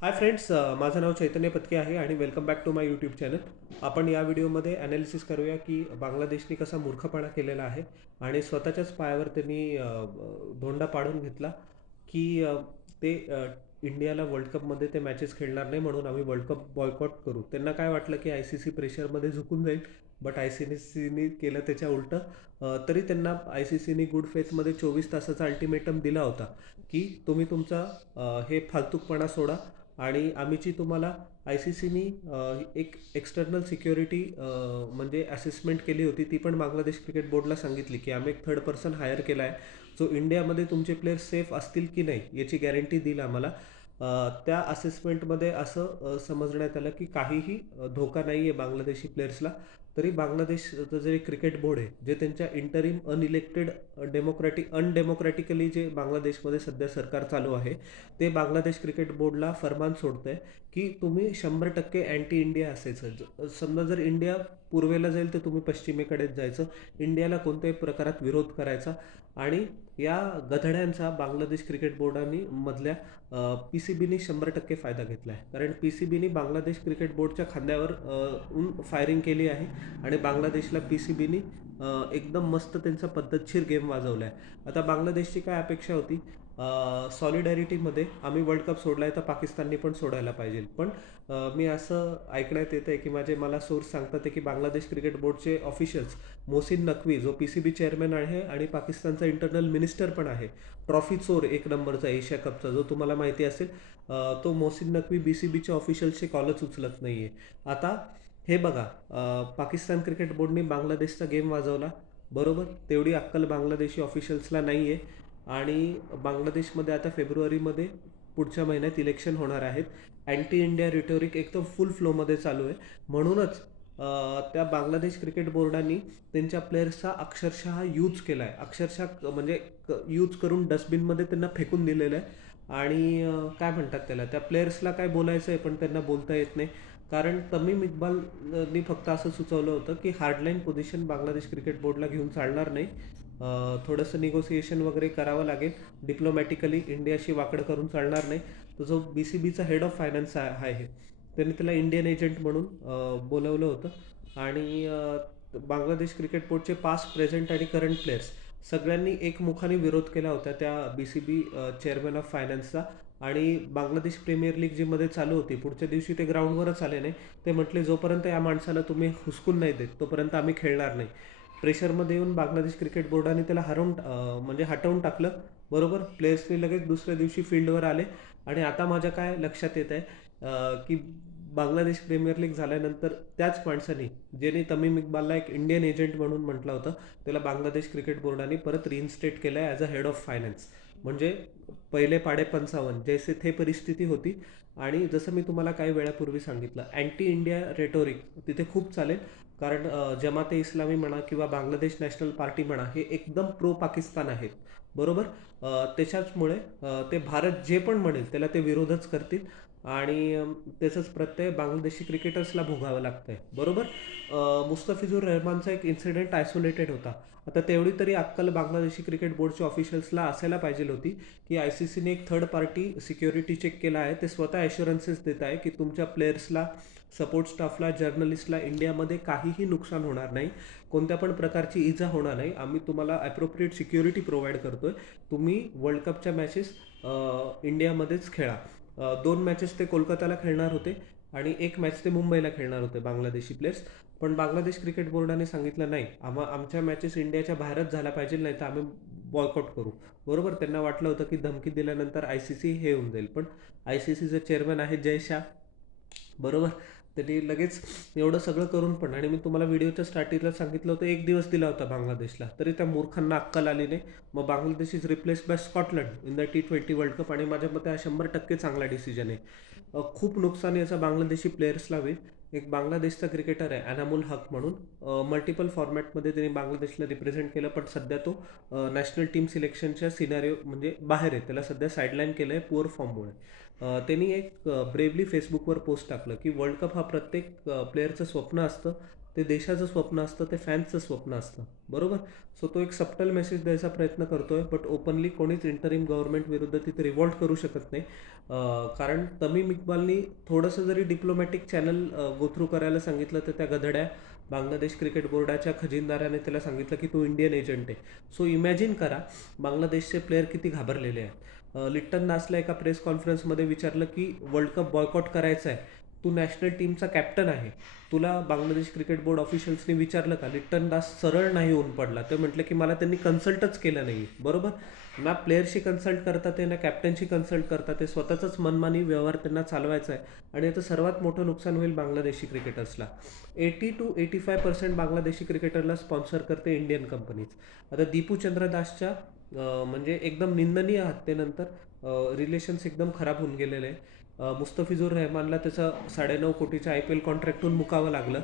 Hi friends, माझं नाव चैतन्य पत्के आहे आणि welcome back to my YouTube channel. आपण या व्हिडिओमध्ये ॲनालिसिस करूया की बांगलादेशने कसा मूर्खपणा केलेला आहे आणि स्वतःच्याच पायावर त्यांनी धोंडा पाडून घेतला की ते इंडियाला वर्ल्ड कपमध्ये ते मॅचेस खेळणार नाही, म्हणून आम्ही वर्ल्ड कप बॉयकॉट करू. त्यांना काय वाटलं की आय सी सी प्रेशरमध्ये झुकून जाईल, बट आय सी सीने केलं त्याच्या उलटं. तरी त्यांना आय सी सीने गुड फेथमध्ये 24 तासाचा अल्टिमेटम दिला होता की तुम्ही तुमचा हे फालतूकपणा सोडा आणि आम्ही जी तुम्हाला आय सी सीनी एक एक्सटर्नल सिक्युरिटी म्हणजे असेसमेंट केली होती, ती पण बांगलादेश क्रिकेट बोर्डला सांगितली की आम्ही एक थर्ड पर्सन हायर केला आहे जो इंडियामध्ये तुमचे प्लेयर्स सेफ असतील की नाही याची गॅरंटी देईल आम्हाला. त्या असेसमेंटमध्ये असं समजण्यात आलं की काहीही धोका नाही आहे बांगलादेशी प्लेयर्सला. तरी बांगलादेशचं जे क्रिकेट बोर्ड आहे, जे त्यांच्या इंटरिम अनइलेक्टेड अनडेमोक्रॅटिकली जे बांगलादेशमध्ये सध्या सरकार चालू आहे, ते बांगलादेश क्रिकेट बोर्डला फरमान सोडतंय की तुम्ही 100% अँटी इंडिया असायचं. समजा जर इंडिया पूर्वेला जाईल तर तुम्ही पश्चिमेकडेच जायचं, इंडियाला कोणत्याही प्रकारात विरोध करायचा. आणि या गधड्यांचा बांगलादेश क्रिकेट बोर्डाने मधल्या पी सी बीने 100% फायदा घेतला आहे. कारण पी सी बीने बांगलादेश क्रिकेट बोर्डच्या खांद्यावर फायरिंग केली आहे आणि बांगलादेशला पी सी बीने एकदम मस्त त्यांचा पद्धतशीर गेम वाजवला आहे. आता बांगलादेशची काय अपेक्षा होती, सॉलिडॅरिटीमध्ये आम्ही वर्ल्ड कप सोडला आहे तर पाकिस्तानने पण सोडायला पाहिजे. पण मी असं ऐकण्यात येतं आहे की मला सोर्स सांगतात आहे की बांगलादेश क्रिकेट बोर्डचे ऑफिशियल्स मोहसिन नकवी, जो पी सी बी चेअरमॅन आहे आणि पाकिस्तानचा इंटरनल मिनिस्टर पण आहे, ट्रॉफी चोर एक नंबरचा एशिया कपचा जो तुम्हाला माहिती असेल, तो मोहसिन नकवी बी सी बीच्या ऑफिशियल्सचे कॉलच उचलत नाही आहे. आता हे बघा, पाकिस्तान क्रिकेट बोर्डने बांगलादेशचा गेम वाजवला, बरोबर. तेवढी अक्कल बांगलादेशी ऑफिशियल्सला नाही आहे. आणि बांगलादेशमध्ये आता फेब्रुवारीमध्ये पुढच्या महिन्यात इलेक्शन होणार आहेत. अँटी इंडिया रिटोरिक एकदम फुल फ्लोमध्ये चालू आहे. म्हणूनच त्या बांगलादेश क्रिकेट बोर्डाने त्यांच्या प्लेयर्सचा अक्षरशः यूज केला आहे, अक्षरशः म्हणजे यूज करून डस्टबिनमध्ये त्यांना फेकून दिलेलं आहे. आणि काय म्हणतात त्याला, त्या प्लेयर्सला काय बोलायचं आहे पण त्यांना बोलता येत नाही. कारण तमीम इक्बालनी फक्त असं सुचवलं होतं की हार्डलाईन पोझिशन बांगलादेश क्रिकेट बोर्डला घेऊन चालणार नाही, थोडंसं निगोसिएशन वगैरे करावं लागेल, डिप्लोमॅटिकली इंडियाशी वाकडं करून चालणार नाही. तो जो बी सी बीचा हेड ऑफ फायनान्स आहे त्यांनी त्याला इंडियन एजंट म्हणून बोलवलं होतं. आणि बांगलादेश क्रिकेट बोर्डचे पास्ट, प्रेझेंट आणि करंट प्लेयर्स सगळ्यांनी एकमुखाने विरोध केला होता त्या B C B chairman of फायनान्सचा. आणि बांगलादेश प्रीमियर लीग जी मध्ये चालू होती, पुढच्या दिवशी ते ग्राउंडवरच आले नाही. ते म्हटले जोपर्यंत या माणसाला तुम्ही हुसकून नाही देत तोपर्यंत आम्ही खेळणार नाही. प्रेशरमध्ये येऊन बांगलादेश क्रिकेट बोर्डाने त्याला म्हणजे हटवून टाकलं, बरोबर. प्लेयर्सनी लगेच दुसऱ्या दिवशी फील्डवर आले. आणि आता माझ्या काय लक्षात येत आहे की बांगलादेश प्रीमियर लीग झाल्यानंतर त्याच माणसाने, ज्याने तमीम इक्बालला एक इंडियन एजंट म्हणून म्हटलं होतं, त्याला बांगलादेश क्रिकेट बोर्डाने परत रिइन्स्टेट केलं आहे as a head of finance. म्हणजे पहिले पाडे 55 जैसे थे परिस्थिती होती. आणि जसं मी तुम्हाला काही वेळापूर्वी सांगितलं, अँटी इंडिया रेटोरिक तिथे खूप चालेल. कारण जमाते इस्लामी म्हणा किंवा बांगलादेश नॅशनल पार्टी म्हणा, हे एकदम प्रो पाकिस्तान आहेत, बरोबर. त्याच्याचमुळे ते भारत जे पण म्हणेल त्याला ते विरोधच करतील. आणि त्याचंच प्रत्यय बांगलादेशी क्रिकेटर्सला भोगावं लागतंय, बरोबर. मुस्तफिजूर रहमानचा एक इन्सिडेंट आयसोलेटेड होता. आता तेवढी तरी अक्कल बांगलादेशी क्रिकेट बोर्डच्या ऑफिशियल्सला असायला पाहिजे होती की आय सी सीने एक थर्ड पार्टी सिक्युरिटी चेक केला आहे, ते स्वतः ॲश्युरन्सेस देत आहे की तुमच्या प्लेयर्सला, सपोर्ट स्टाफला, जर्नलिस्टला इंडियामध्ये काहीही नुकसान होणार नाही, कोणत्या पण प्रकारची इजा होणार नाही, आम्ही तुम्हाला ॲप्रोप्रिएट सिक्युरिटी प्रोव्हाइड करतोय, तुम्ही वर्ल्ड कपच्या मॅचेस इंडियामध्येच खेळा. 2 मॅचेस ते कोलकाताला खेळणार होते आणि 1 मॅच ते मुंबईला खेळणार होते बांगलादेशी प्लेयर्स. पण बांगलादेश क्रिकेट बोर्डाने सांगितलं नाही, आमच्या मॅचेस इंडियाच्या बाहेरच झाल्या पाहिजे, नाही तर आम्ही बॉयकॉट करू, बरोबर. त्यांना वाटलं होतं की धमकी दिल्यानंतर आय सी सी हे होऊन जाईल. पण आय सी सीचे चेअरमॅन आहे जय शाह, बरोबर. त्यांनी लगेच एवढं सगळं करून पण, आणि मी तुम्हाला व्हिडिओच्या स्टार्टिंगला सांगितलं होतं, 1 दिवस दिला होता बांगलादेशला, तरी त्या मूर्खांना अक्कल आली नाही. मग Bangladesh is replace by Scotland in the T20 world cup. आणि माझ्या मते हा 100% चांगला डिसिजन आहे. खूप नुकसान याचं बांगलादेशी प्लेयर्सला होईल. एक बांगलादेशचा क्रिकेटर आहे अनामुल हक म्हणून, मल्टिपल फॉर्मॅटमध्ये त्यांनी बांगलादेशला रिप्रेझेंट केलं, पण सध्या तो नॅशनल टीम सिलेक्शनच्या सिनारिओ म्हणजे बाहेर आहे, त्याला सध्या साईडलाईन केलं आहे पुअर फॉर्ममुळे. त्यांनी एक ब्रेवली फेसबुकवर पोस्ट टाकलं की वर्ल्ड कप हा प्रत्येक प्लेयरचं स्वप्न असतं, ते देशाचं स्वप्न असतं, ते फॅन्सचं स्वप्न असतं, बरोबर. सो तो एक सबटल मेसेज द्यायचा प्रयत्न करतोय, बट ओपनली कोणीच इंटरिम गव्हर्नमेंट विरुद्ध तिथे रिवॉल्ट करू शकत नाही. कारण तमीम इक्बालनी थोडंसं जरी डिप्लोमॅटिक चॅनल गो थ्रू करायला सांगितलं, तर त्या गधड्या बांगलादेश क्रिकेट बोर्डाच्या खजिनदाराने त्याला सांगितलं की तू इंडियन एजंट आहे. सो इमॅजिन करा बांगलादेशचे प्लेयर किती घाबरलेले आहेत. लिट्टन दासला एका प्रेस कॉन्फरन्समध्ये विचारलं की वर्ल्ड कप बॉयकॉट करायचा आहे, तू नॅशनल टीमचा कॅप्टन आहे, तुला बांगलादेश क्रिकेट बोर्ड ऑफिशियल्सनी विचारलं का? लिट्टन दास सरळ नाही होऊन पडला. ते म्हटलं की मला त्यांनी कन्सल्टच केलं नाही, बरोबर. ना प्लेयरशी कन्सल्ट करतात ते, ना कॅप्टनशी कन्सल्ट करतात ते, स्वतःचाच मनमानी व्यवहार त्यांना चालवायचा आहे. आणि याचं सर्वात मोठं नुकसान होईल बांगलादेशी क्रिकेटर्सला. 80 to 85% बांगलादेशी क्रिकेटरला स्पॉन्सर करते इंडियन कंपनीज. आता दीपू चंद्र दासच्या म्हणजे एकदम निंदनीय हत्येनंतर रिलेशन्स एकदम खराब होऊन गेलेले आहे. मुस्तफिजुर रहमानला त्याचं 9.5 कोटीच्या IPL कॉन्ट्रॅक्टून मुकावं लागलं.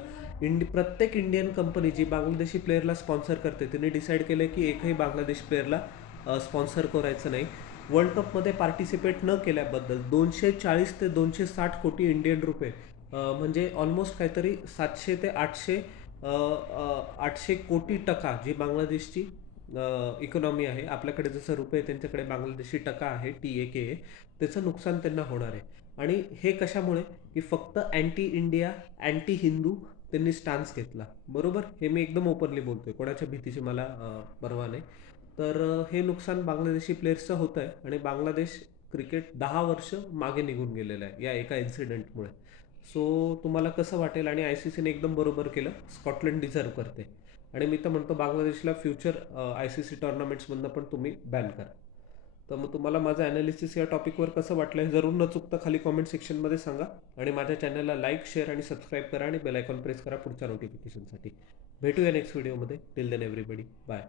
प्रत्येक इंडियन कंपनी जी बांगलादेशी प्लेअरला स्पॉन्सर करते तिने डिसाईड केलं की एकही बांगलादेश प्लेअरला स्पॉन्सर करायचं नाही. वर्ल्ड कपमध्ये पार्टिसिपेट न केल्याबद्दल 240 ते 260 कोटी इंडियन रुपये, म्हणजे ऑलमोस्ट काहीतरी 700 ते 800 कोटी टका, जी बांगलादेशची इकॉनॉमी आहे, आपल्याकडे जसं रुपये त्यांच्याकडे बांगलादेशी टका आहे, TAK, त्याचं नुकसान त्यांना होणार आहे. आणि हे कशामुळे की फक्त अँटी इंडिया, अँटी हिंदू त्यांनी स्टान्स घेतला, बरोबर. हे मी एकदम ओपनली बोलतोय, कोणाच्या भीतीची मला पर्वा नाही. तर हे नुकसान बांगलादेशी प्लेयर्सचं होतं आहे आणि बांगलादेश क्रिकेट 10 वर्ष मागे निघून गेलेलं आहे या एका इन्सिडेंटमुळे. सो तुम्हाला कसं वाटेल? आणि ICCने एकदम बरोबर केलं, स्कॉटलंड डिझर्व करते. आणि मी तर म्हणतो बांगलादेशला फ्युचर ICC टुर्नामेंट्समधनं पण तुम्ही बॅन करा. तर मग तुम्हाला माझं ॲनालिसिस या टॉपिकवर कसं वाटलं हे जरूर न चुकता खाली कॉमेंट सेक्शनमध्ये सांगा. आणि माझ्या चॅनलला लाईक, शेअर आणि सबस्क्राईब करा आणि बेल आयकॉन प्रेस करा पुढच्या नोटिफिकेशनसाठी. भेटूया नेक्स्ट व्हिडिओमध्ये. Till then everybody, bye.